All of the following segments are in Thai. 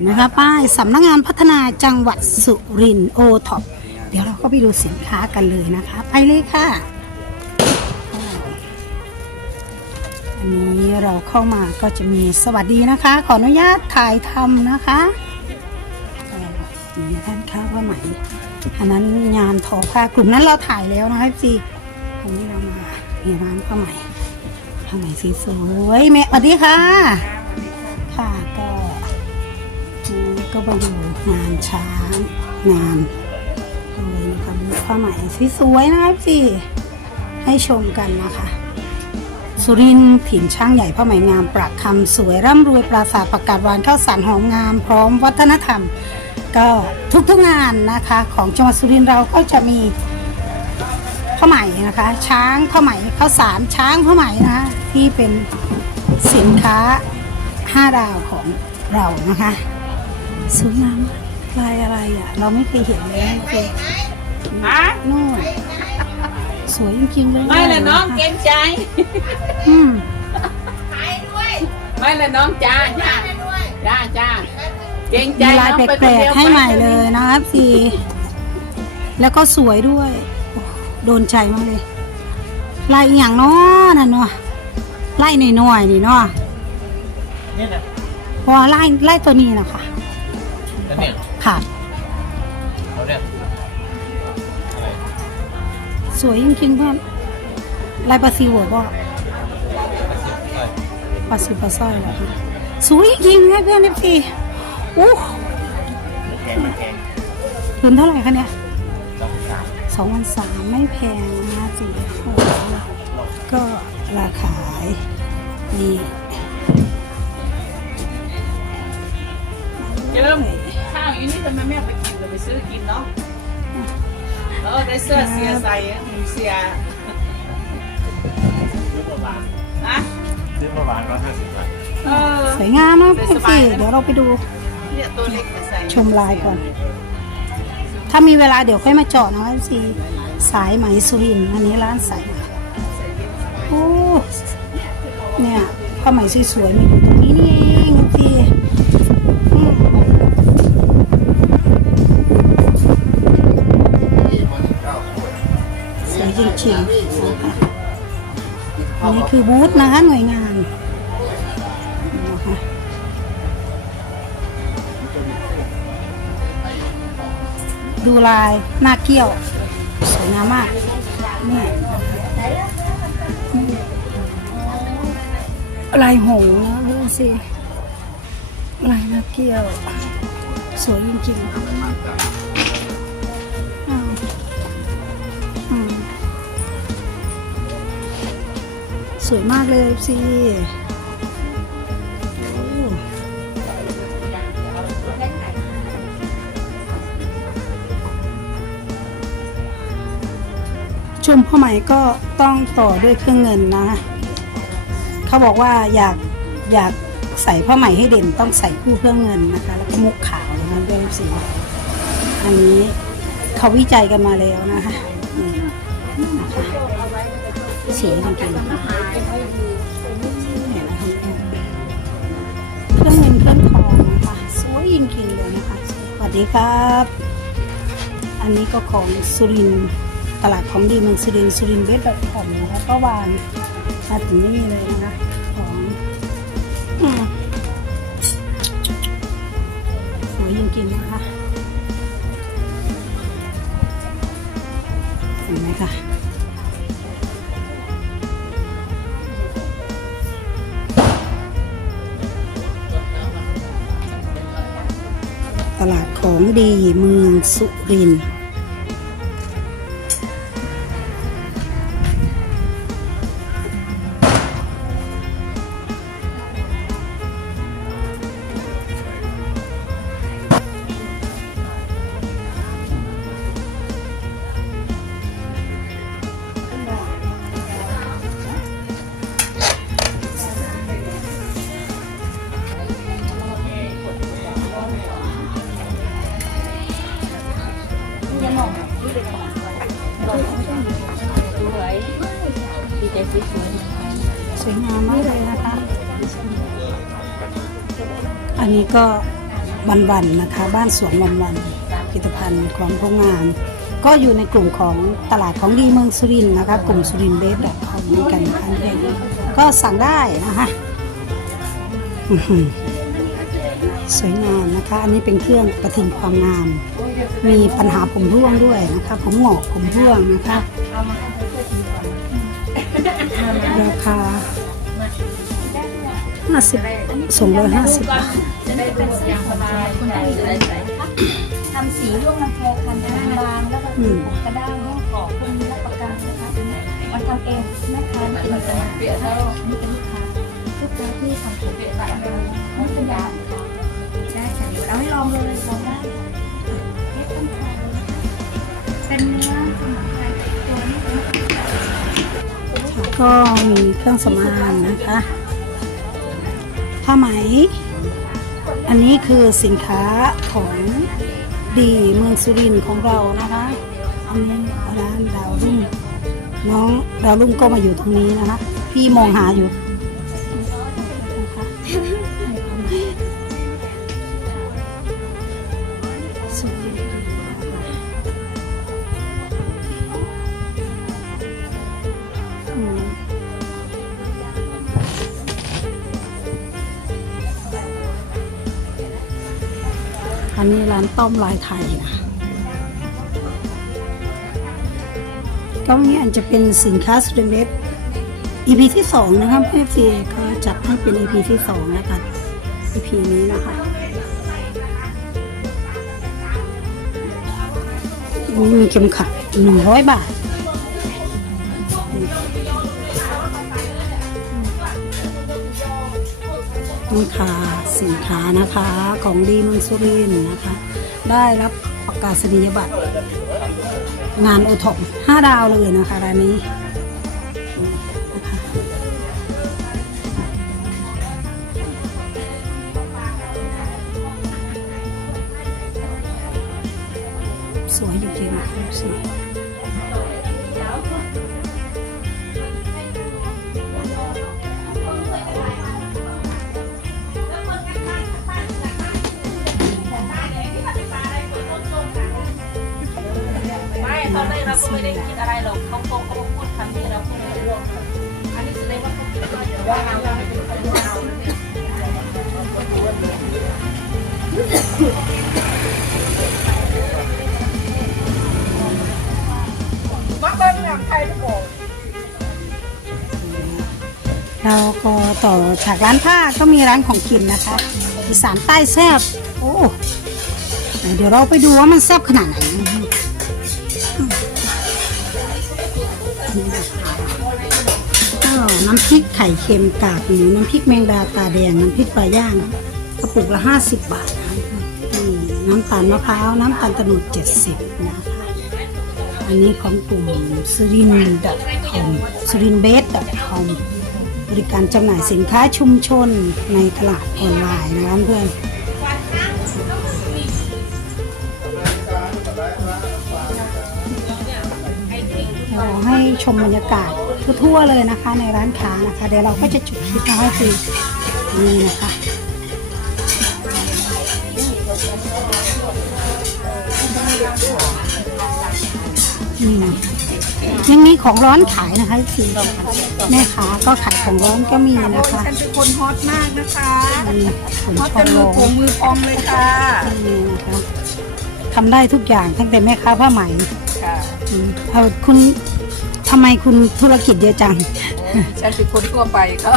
นไหมคะป้ายสำนักงานพัฒนาจังหวัดสุรินทร์โอท็อปเดี๋ยวเราก็ไปดูสินค้ากันเลยนะคะ ไปเลยค่ะ อันนี้เราเข้ามาก็จะมีสวัสดีนะคะ ขออนุญาตถ่ายทำนะคะเอ่ท่านค้าผ้าไหมอันนั้นงานทอผ้ากลุ่มนั้นเราถ่ายแล้วนะคะพี่อันนี้เรามามีร้านผ้าไหมผ้าไหมสีสวยแม่สวัสดีค่ะ ค่ะก็ ก็มาดูงานช้างงานเลยนะคะมีผ้าไหมสวยๆนะคะพี่ให้ชมกันนะคะ สุรินถิ่นช่างใหญ่ผ้าไหมงามปรักคำสวยร่ำรวยปราสาทประกาศวานข้าวสารหอมงาม พร้อมวัฒนธรรม ก็ทุกๆงานนะคะ ของจังหวัดสุรินทร์เราก็จะมีผ้าไหมนะคะ ช้างผ้าไหมข้าวสารช้างผ้าไหมนะคะที่เป็นสินค้า 5 ดาวของเรานะคะ สวยงามมากลายอะไรอะ เราไม่เคยเห็นเลยนะคือฮะนู่นสวยจริงๆเลยไม่ละน้องเกรงใจอืมไม่ละน้องจ้าจ้าจ้าจ้าเกรงใจมีลายน้องแปไปคนลกเดียวๆให้ใหม่ไปเลยนะครับสีแล้วก็สวยด้วยโอ้โดนใจมากเลยลายอหย่างเนาะนั่นเนาะไล่ในน้อยๆนี่เนาะนี่นะเพราะว่าไล่ไล่ตัวนี้นะคะ สวยจริงๆเพื่อนลายปลาซิวเหรอพ่อปลาซิวปลาสร้อยเหรอคะสวยจริงๆนะเพื่อนเอฟซีโอ้แกงแกงทุนเท่าไหร่คะเนี่ยสองพันสามไม่แพงนะสีก็ราคานี่เจิมข้าวอยู่นี่ทำไมแม่ไปกินเราไปซื้อกินเนาะ ออได้เสื้อเสียใส่หมูเสียซื้อประมาณนะซื้อประมาณร้อยห้าสิบบาทเออสวยงามนะเพื่อนสิเดี๋ยวเราไปดู เนี่ยตัวเล็กไปใส่ชมลายก่อน ถ้ามีเวลาเดี๋ยวค่อยมาเจาะนะสิสายไหมสุรินทร์อันนี้ร้านสายไหมโอ้เนี่ยผ้าไหมสวยๆมันอยู่ตรงนี้นี่เองพี่ อันนี้คือบูธนะคะหน่วยงานดูลายหน้าเกี้ยว สวยงามมากนี่ลายหงส์นะดูสิลายหน้าเกี้ยว สวยจริงๆ สวยมากเลยสิโอ้ชมผ้าไหมก็ต้องต่อด้วยเครื่องเงินนะ เขาบอกว่าอยากอยากใส่ผ้าไหมให้เด่นต้องใส่คู่เครื่องเงินนะคะ แล้วก็มุกขาวนะคะด้วยสีอันนี้เขาวิจัยกันมาแล้วนะคะนี่นะคะสวยจริงๆเนี่ สวยจริงๆเลยนะคะสวัสดีครับ อันนี้ก็ของสุรินตลาดของดีเมืองสุรินทร์สุรินเวสต์คอมนะคะก็วางมาถึงนี่เลยนะคะของอืมสวยจริงๆนะคะเห็นไหมคะ ตลาดของดีเมืองสุรินทร์ สวยงามมากเลยนะคะ อันนี้ก็วันๆนนะคะ บ้านสวนวันๆผลิตภัณฑ์ของโรงงาน ก็อยู่ในกลุ่มของตลาดของดีเมืองสุรินทร์นะคะ กลุ่มสุรินเบฟแบบของเหมือนกันนะคะก็สั่งได้นะคะสวยงามนะคะ อันนี้เป็นเครื่องประทินความงาม มีปัญหาผมร่วงด้วยนะคะ ผมหงอกผมร่วงนะคะ ราคาห้าสิบส่งร้อยห้าสิบบาททำสีร่วงน้ำโพคันบางแล้วก็ผมกระด้างร่วงกรอบพวกนี้รับประกันนะคะมันทำเองแม่ค้าเป็นคนเปียกแล้วนี่เป็นลูกค้าลูกค้าที่ทำผมเปียกต่างกันนี่เป็นยาได้ค่ะเดี๋ยวเราให้ลองเลยลองได้ ก็มีเครื่องสำอางนะคะ ผ้าไหม อันนี้คือสินค้าของดีเมืองสุรินทร์ของเรานะคะ อันนี้ร้านดาวรุ่งน้องดาวรุ่งก็มาอยู่ตรงนี้นะคะ พี่มองหาอยู่ นนี้ร้านต้มลายไทยนะก็มีอันจะเป็นสินค้าสตรีมเล็บ EP ที่สองนะครับเพื่อฟซีก็จัดให้เป็น EP ที่สองนะคะ EP นี้นะคะมีเข็มขัดหนึ่งร้อยบาท นี่ค่ะสินค้านะคะของดีเมืองสุรินทร์นะคะ ได้รับประกาศนียบัตรงานโอท็อปห้าดาวเลยนะคะร้านนี้ ไม่ได้คิดอะไรหรอกเขาคงเขาพูดคำนี้เราก็ไม่รู้อันนี้แสดงว่าเขาคิดว่าเราเราก็ต่อจากร้านผ้าก็มีร้านของกินนะคะอีสานใต้แซ่บโอ้เดี๋ยวเราไปดูว่ามันแซ่บขนาดไหน น้ำพริกไข่เค็มกากหมูน้ำพริกแมงดาตาแดงน้ำพริกปลาย่างกระปุกละห้าสิบบาทนะคะนี่น้ำตาลมะพร้าวน้ำตาลตะโนดเจ็ดสิบนะคะ อันนี้ของกลุ่มสรินด .com สุรินเบส .com บริการจำหน่ายสินค้าชุมชนในตลาดออนไลน์นะคะเพื่อน ให้ชมบรรยากาศทั่วๆเลยนะคะ ในร้านค้านะคะ เดี๋ยวเราก็จะจุดคลิปมาให้ดูนี่นะคะนี่นะยังมีของร้อนขายนะคะสีแม่ค้าก็ขายของร้อนก็มีนะคะฉันเป็นคนฮอตมากนะคะมีขนฮอตช่อเป็งนโลมือโผงมือพองเลยค่ะนี่นะคะทำได้ทุกอย่างตั้งแต่แม่ค้าผ้าไหมค่ะอืมเอาคุณทำไมคุณธุรกิจเยอะจัง ฉันเป็นคนทั่วไปค่ะ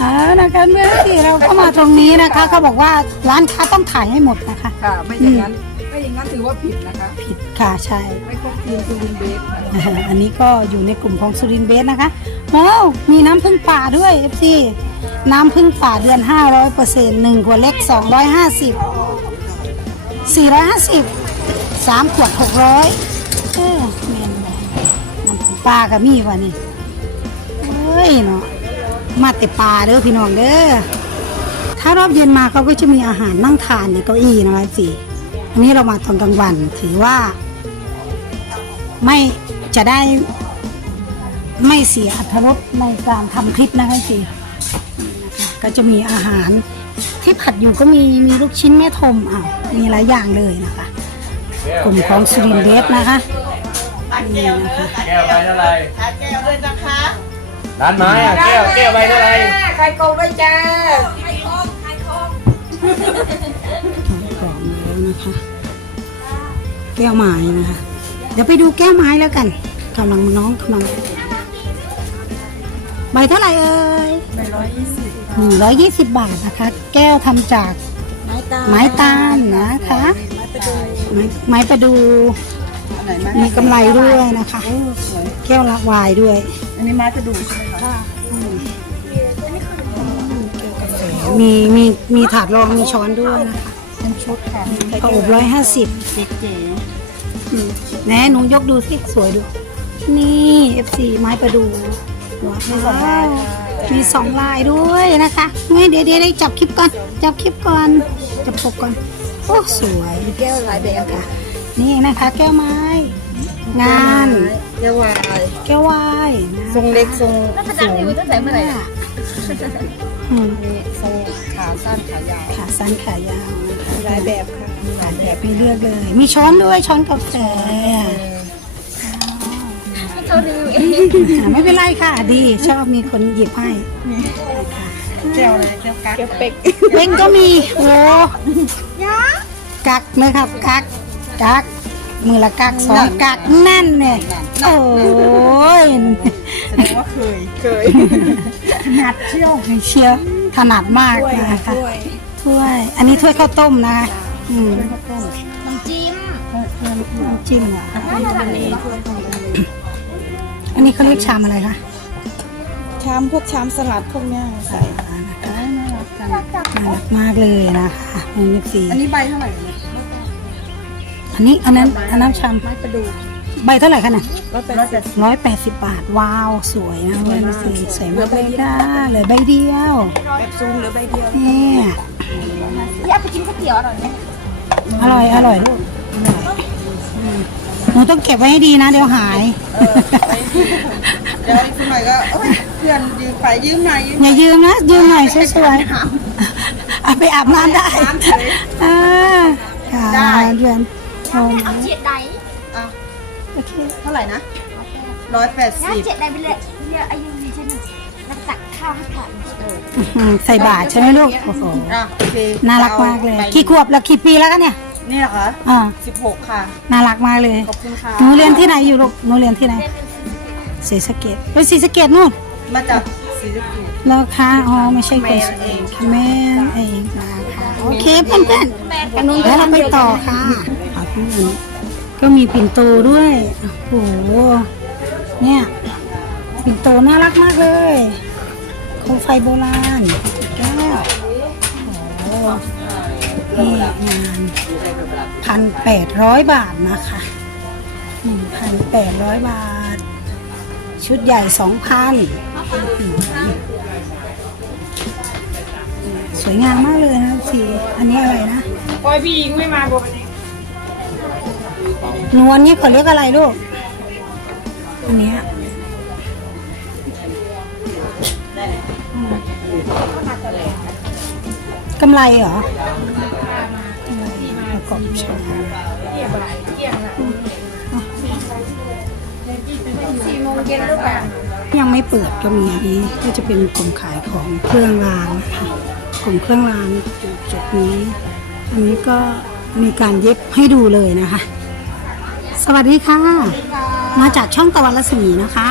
อ่านะคะเมื่อที่เราเข้ามาตรงนี้นะคะเขาบอกว่าร้านค้าต้องถ่ายให้หมดนะคะ ค่ะ ไม่อย่างนั้น ไม่อย่างนั้นถือว่าผิดนะคะ ผิดค่ะใช่ ไม่ครบทีมคือวินเบสค่ะอันนี้ก็อยู่ในกลุ่มของสุรินทร์เบสนะคะว้าวมีน้ำพึ่งป่าด้วย FC น้ำพึ่งป่าเดือน 500เปอร์เซ็นต์หนึ่งขวดเล็ก 250 450 3ขวด 600เออ ป่าก็มีวะนี่เอ้ยเนาะมาแต่ป่าเด้อพี่น้องเด้อถ้ารอบเย็นมาเขาก็จะมีอาหารนั่งทานในเก้าอี้นะคะสิอันนี้เรามาตอนกลางวันถือว่า ไม่จะได้ไม่เสียอัตรสในการทำคลิปนะคะสิก็จะมีอาหารที่ผัดอยู่ก็มีมีลูกชิ้นแม่ทมอ้าวมีหลายอย่างเลยนะคะ กลุ่มของสุรินเวสนะคะ นี่นะคะแก้วใบเท่าไหร่ทานแก้วด้วยนะคะร้านไม้อะแก้วแก้วใบเท่าไหร่ใครโกงด้วยจ้ากรอบแล้วนะคะ แก้วไม้นะคะ เดี๋ยวไปดูแก้วไม้แล้วกันกำลังน้องกำลังใบเท่าไหร่เอ่ยใบร้อยยี่สิบหนึ่งร้อยยี่สิบบาทนะคะ แก้วทำจากไม้ตาไม้ตาลนะคะ ไม้ประดูไม้ไม้ประดูอัน ไหนไม้มีกำไรด้วยนะคะสวยแก้วละวายด้วยอันนี้ไม้ประดูใช่ไหมคะมีมีมีถาดรองมีช้อนด้วยนะคะเป็นชุดค่ะกระอบร้อยห้าสิบเก๋แหนหนูยกดูสิสวยดู นี่ FC ไม้ประดูว้าวมีสองลายด้วยนะคะงั้นเดี๋ยวเดี๋ยวได้จับคลิปก่อน จับคลิปก่อน จับปกก่อน โอ้ สวยแก้วหลายแบบค่ะ นี่นะคะ แก้วไม้ งานแก้ววาย แก้ววายนะทรงเล็กทรงแล้วขนาดนี้มันตั้งแต่เมื่อไหร่นะอืมมีทรงขาสั้นขายาวขาสั้นขายาวนะคะหลายแบบค่ะมีหลายแบบไปเลือกเลย มีช้อนด้วยช้อนกาแฟให้เขาดูเองอ่าไม่เป็นไรค่ะ ดีชอบมีคนหยิบให้แก้วอะไรแก้วกั๊กแก้วเป็กเป้งก็มีโอ้กักนะครับกัก กักมือละกักสองกักนั่นเนี่ยโอ้ยแสดงว่าเคยเคยถนัดเชี่ยวเชียวถนัดมากนะคะถ้วยถ้วย อันนี้ถ้วยข้าวต้มนะคะอืมน้ำจิ้มน้ำจิ้มอะอันนี้ถ้วยอันนี้เขาเรียกชามอะไรคะชามพวกชามสลัดพวกเนี้ยใส่น่ารักมากเลยนะคะนี่นี่สีอันนี้ใบเท่าไหร่เนี่ย อันนี้อันนั้นอันนั้นชามไม้ประดูใบเท่าไหร่คะเนี่ยร้อยแปดสิบร้อยแปดสิบบาท ว้าว สวยนะเว้ยสีสวยมากเลยค่ะเหลือใบเดียวแบบซูมเหลือใบเดียวนี่อยากไปกินก๋วยเตี๋ยวอร่อยไหมอร่อย อร่อยลูกอืมหนูต้องเก็บไว้ให้ดีนะ เดี๋ยวหายเดี๋ยวอีกสักหน่อยก็เอ้ยเพื่อนยืมไปยืมมายืมอย่ายืมนะ ยืมหน่อยสวยๆเอาไปอาบน้ำได้น้ำเฉยอ่าค่ะได้เดือน ชมเอาเจ็ดไดอะโอเคเท่าไหร่นะร้อยแปดงั้นสิบเจ็ดไดไปเลยเรียกอายุมีเช่นแล้วตักข้าวให้ผ่านเอออื้อหือใส่บาทใช่ไหมลูกโอ้โหอะโอเคน่ารักมากเลยไปกี่ขวบแล้วกี่ปีแล้วกันเนี่ยนี่เหรอคะอ่าสิบหกค่ะ น่ารักมากเลยขอบคุณค่ะหนูเรียนที่ไหนอยู่ลูกหนูเรียนที่ไหนศรีสะเกดไปศรีสะเกดนู่นมาจากศรีสะเกษแล้วค่ะอ๋อไม่ใช่คนแม่เองแม่เองนะคะโอเคเพื่อนๆกันนู้นแล้วเราไปต่อค่ะค่ะเพื่อน ก็มีปิ่นโตด้วยโอ้โหเนี่ยปิ่นโตน่ารักมากเลยโคมไฟโบราณแก้วโอ้โหนี่งานพันแปดร้อยบาทนะคะหนึ่งพันแปดร้อยบาท ชุดใหญ่สองพันสวยงามมากเลยนะสีอันนี้อะไรนะปอยพี่ยิงไม่มาบอก นวลนี่เขาเรียกอะไรลูก อันเนี้ยกำไรเหรอกำไรประกอบชาสี่โมงเย็นหรือเปล่ายังไม่เปิดก็มีอันนี้ก็จะเป็นกลุ่มขายของเครื่องรางนะคะกลุ่มเครื่องรางจุดนี้ อันนี้ก็มีการเย็บให้ดูเลยนะคะ วัสดีค่ะ มาจากช่องตะวันรัศมีนะคะ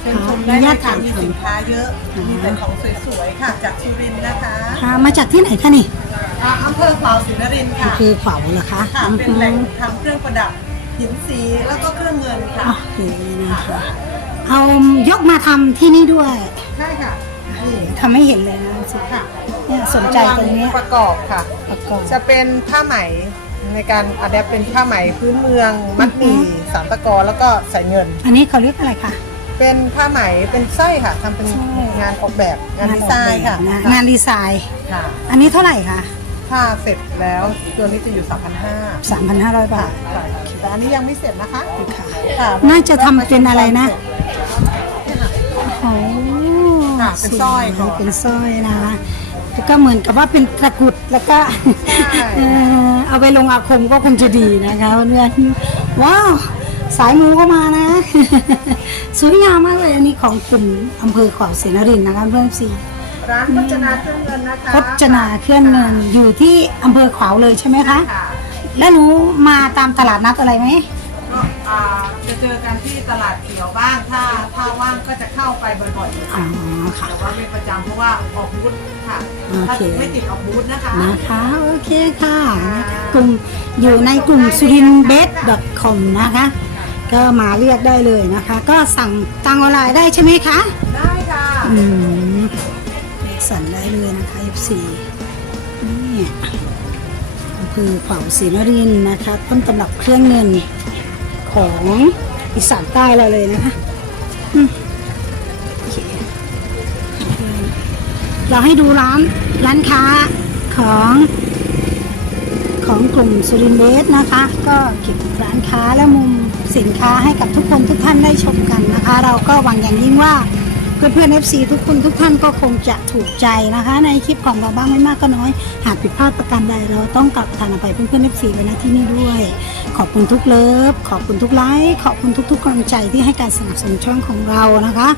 เชิญชมได้เลยค่ะมีสินค้าเยอะ มีแต่ของสวยๆ ค่ะ จากสุรินทร์นะคะค่ะมาจากที่ไหนคะนี่อ่าอำเภอขวาวศรีนรินทร์ค่ะคือขวาวเหรอคะค่ะอือเป็นฮึแหล่งทำเครื่องประดับหินสีแล้วก็เครื่องเงินค่ะโอเคนะคะเอายกมาทำที่นี่ด้วย ใช่ค่ะทำให้เห็นเลยนะสิค่ะเนี่ยสนใจตรงเนี้ยประกอบค่ะ ประกอบ จะเป็นผ้าไหม ในการอัดแอปเป็นผ้าไหมพื้นเมือง มัดหมี่สามตะกอแล้วก็ใส่เงิน อันนี้เขาเรียกอะไรคะ เป็นผ้าไหมเป็นไส้ค่ะทำเป็นใช่งานออกแบบงานดีไซน์ค่ะงานออกแบบนะงานดีไซน์ ค่ะอันนี้เท่าไหร่คะถ้าเสร็จแล้วตัวนี้จะอยู่3,500 3,500 บาทค่ะแต่อันนี้ยังไม่เสร็จนะคะค่ะค่ะน่าจะทำเป็นอะไรนะโอ้ค่ะเป็นสร้อยก่อนเป็นสร้อยนะ แล้วก็เหมือนกับว่าเป็นตะกรุดแล้วก็เอ่อเอาไปลงอาคมก็คงจะดีนะคะเพื่อนๆว้าวสายมูก็มานะสวยงามมากเลยอันนี้ของกลุ่มอำเภอขวาวเสนรินทร์นะคะเพื่อนสีร้านพจนาเครื่องเงินนะคะพจนาเครื่องเงินอยู่ที่อำเภอขวาวเลยใช่ไหมคะค่ะแล้วหนูมาตามตลาดนัดอะไรไหมก็ อ่าจะเจอกันที่ตลาดเขียวบ้างถ้าถ้าว่างก็จะเข้าไปบ่อยๆเลยอ๋อค่ะค่ะ แต่ว่าไม่ประจำเพราะว่าออกบูธค่ะโอถ้าเค ไม่ติดออกบูธนะคะ นะคะโอเคค่ะกลุ่มอยู่ในกลุ่มสุรินเบส .com นะคะ ก็มาเรียกได้เลยนะคะ ก็สั่งตังออนไลน์ได้ใช่ไหมคะ ได้ค่ะอืมเรียกสั่งได้เลยนะคะ F4 นี่อำเภอขวาวศรีนรินทร์นะคะ ต้นตำรับเครื่องเงิน ของอีสานใต้เราเลยนะคะเราให้ดูร้านร้านค้าของของกลุ่มสุรินเวสนะคะ ก็เก็บร้านค้าและมุมสินค้าให้กับทุกคนทุกท่านได้ชมกันนะคะ เราก็หวังอย่างยิ่งว่า เพื่อนเพื่อนๆ FC ทุกคนทุกท่านก็คงจะถูกใจนะคะ ในคลิปของเราบ้างไม่มากก็น้อย หากผิดพลาดประการใดเราต้องกลับทานอภัยเพื่อนเพื่อนๆ FC ไว้ณที่นี่ด้วย ขอบคุณทุกเลิฟขอบคุณทุกไลค์ขอบคุณทุกๆกำลังใจที่ให้การสนับสนุนช่องของเรานะคะ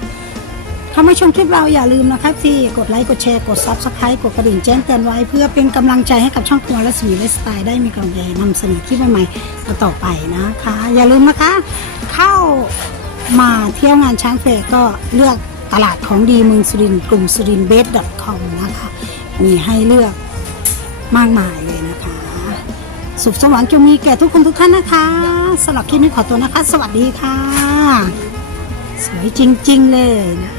ถ้ามาชมคลิปเราอย่าลืมนะคะที่กดไลค์กดแชร์กด Subscribe กดกระดิ่งแจ้งเตือนไว้ เพื่อเป็นกำลังใจให้กับช่องครัวและสีและสไตล์ได้มีกำลังใจนำเสนอคลิปใหม่ๆต่อไปนะคะ อย่าลืมนะคะ เข้ามาเที่ยวงานช้างแฟรก็เลือก ตลาดของดีเมืองสุรินทร์กลุ่มสุรินเบส .com นะคะ มีให้เลือกมากมายเลยนะคะ สุขสวัสดิ์จงมีแก่ทุกคนทุกท่านนะคะสำหรับคลิปนี้ขอตัวนะคะ สวัสดีค่ะ สวยจริง ๆ เลยนะ